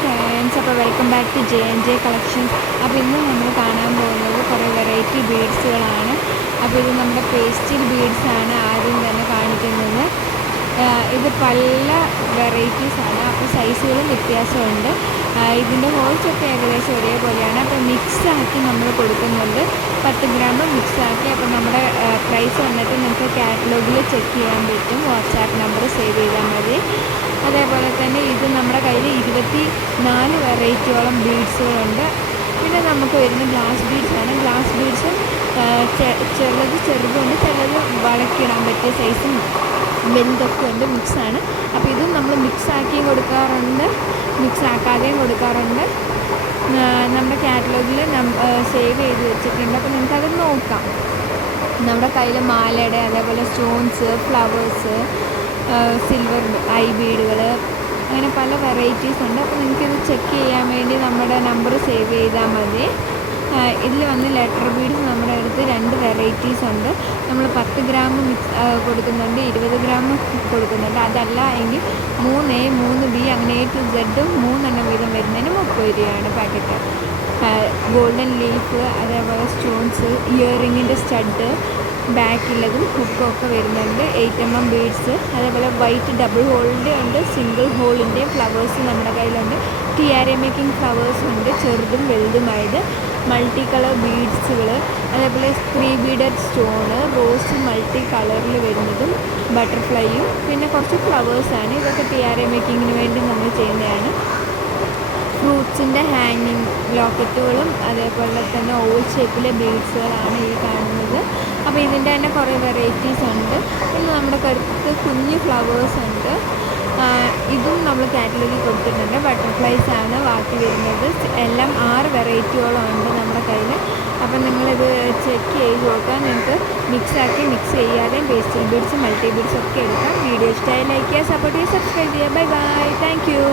Friends, അപ്പോൾ welcome back to J collections. അപ്പോൾ ഇന്ന് നമ്മൾ കാണാൻ പോകുന്നത് കുറേ വെറൈറ്റി ബീഡ്സുകളാണ്. അപ്പോൾ ഇത് നമ്മുടെ പേസ്റ്റൽ ബീഡ്സാണ് ആദ്യം തന്നെ കാണിക്കുന്നത്. ഇത് പല വെറൈറ്റീസാണ്, അപ്പോൾ സൈസുകളും വ്യത്യാസമുണ്ട്. ഇതിൻ്റെ ഹോൾസൊക്കെ ഏകദേശം ഒരേപോലെയാണ്. അപ്പോൾ മിക്സാക്കി നമ്മൾ കൊടുക്കുന്നുണ്ട്, 10 ഗ്രാം മിക്സാക്കി. അപ്പോൾ നമ്മുടെ പ്രൈസ് വന്നിട്ട് നിങ്ങൾക്ക് കാറ്റലോഗിൽ ചെക്ക് ചെയ്യാൻ പറ്റും. വാട്സാപ്പ് നമ്പർ സേവ് ചെയ്താൽ മതി. അതേപോലെ തന്നെ ഇത് നമ്മുടെ കയ്യിൽ 24 വെറൈറ്റിയോളം ബീഡ്സുകളുണ്ട്. പിന്നെ നമുക്ക് വരുന്ന ഗ്ലാസ് ബീഡ്സാണ്. ഗ്ലാസ് ബീഡ്സും ചിലത് ചെറുതുണ്ട്, ചിലത് വളക്കിടാൻ പറ്റിയ സൈസും വലുതൊക്കെ ഉണ്ട്, മിക്സാണ്. അപ്പോൾ ഇതും നമ്മൾ മിക്സാക്കിയും കൊടുക്കാറുണ്ട്, മിക്സാക്കാതെയും കൊടുക്കാറുണ്ട്. നമ്മുടെ കാറ്റലോഗിൽ സേവ് ചെയ്ത് വെച്ചിട്ടുണ്ട്, അപ്പോൾ നിങ്ങൾക്കത് നോക്കാം. നമ്മുടെ കയ്യിൽ മാലയുടെ, അതേപോലെ സ്റ്റോൺസ്, ഫ്ലവേഴ്സ്, സിൽവർ ഐ ബീഡുകൾ, അങ്ങനെ പല വെറൈറ്റീസ് ഉണ്ട്. അപ്പോൾ നിങ്ങൾക്കിത് ചെക്ക് ചെയ്യാൻ വേണ്ടി നമ്മുടെ നമ്പർ സേവ് ചെയ്താൽ മതി. ഇതിൽ വന്ന് ലെറ്റർ ബീഡ്സ് നമ്മുടെ അടുത്ത് 2 വെറൈറ്റീസ് ഉണ്ട്. നമ്മൾ 10 ഗ്രാം കൊടുക്കുന്നുണ്ട്, 20 ഗ്രാം കൊടുക്കുന്നുണ്ട്. അതല്ല എങ്കിൽ 3A 3B അങ്ങനെ A to Z 3 വീതം വരുന്നതിന് 30 രൂപയാണ് പാക്കറ്റ്. ഗോൾഡൻ ലീഫ്, അതേപോലെ സ്റ്റോൺസ്, ഇയറിങ്ങിൻ്റെ സ്റ്റഡ്, ബാക്കിലുള്ളതും ഹുക്കൊക്കെ വരുന്നുണ്ട്. 8mm ബീഡ്സ്, അതേപോലെ വൈറ്റ് ഡബിൾ ഹോളിൻ്റെ ഉണ്ട്, സിംഗിൾ ഹോളിൻ്റെയും ഫ്ലവേഴ്സ് നമ്മുടെ കയ്യിലുണ്ട്. TRA മേക്കിംഗ് ഫ്ലവേഴ്സ് ഉണ്ട്, ചെറുതും വലുതുമായത്. മൾട്ടി കളർ ബീഡ്സുകൾ, അതേപോലെ 3 ബീഡഡ് സ്റ്റോണ്, റോസ് മൾട്ടി കളറിൽ വരുന്നതും ബട്ടർഫ്ലൈയും, പിന്നെ കുറച്ച് ഫ്ലവേഴ്സാണ്. ഇതൊക്കെ TRA മേക്കിങ്ങിന് വേണ്ടി നമ്മൾ ചെയ്യുന്നതാണ്. ഫ്രൂട്ട്സിൻ്റെ ഹാങ്ങിങ് ലോക്കറ്റുകളും, അതേപോലെ തന്നെ ഓവൽ ഷേപ്പിലെ ബീഡ്സുകളാണ് ഈ കാണുന്നത്. അപ്പോൾ ഇതിൻ്റെ തന്നെ കുറേ വെറൈറ്റീസ് ഉണ്ട്. പിന്നെ നമ്മുടെ കടുത്ത് കുഞ്ഞ് ഫ്ലവേഴ്സ് ഉണ്ട്. ഇതും നമ്മൾ കാറ്റലോഗിൽ കൊടുത്തിട്ടുണ്ട്. ബട്ടർഫ്ലൈസ് ആണ് ബാക്കി വരുന്നത്. എല്ലാം 6 വെറൈറ്റിയോളം ഉണ്ട് നമ്മുടെ കയ്യിൽ. അപ്പം നിങ്ങളിത് ചെക്ക് ചെയ്ത് നോക്കുക. നിങ്ങൾക്ക് മിക്സ് ചെയ്യാതെയും പേസ്റ്റൽ ബീഡ്സ്, മൾട്ടി ബീഡ്സ് ഒക്കെ എടുക്കാം. വീഡിയോ ഇഷ്ടമായി ലൈക്ക് ചെയ്യുക, സപ്പോർട്ട് ചെയ്യുക, സബ്സ്ക്രൈബ് ചെയ്യുക. Bye bye, thank you.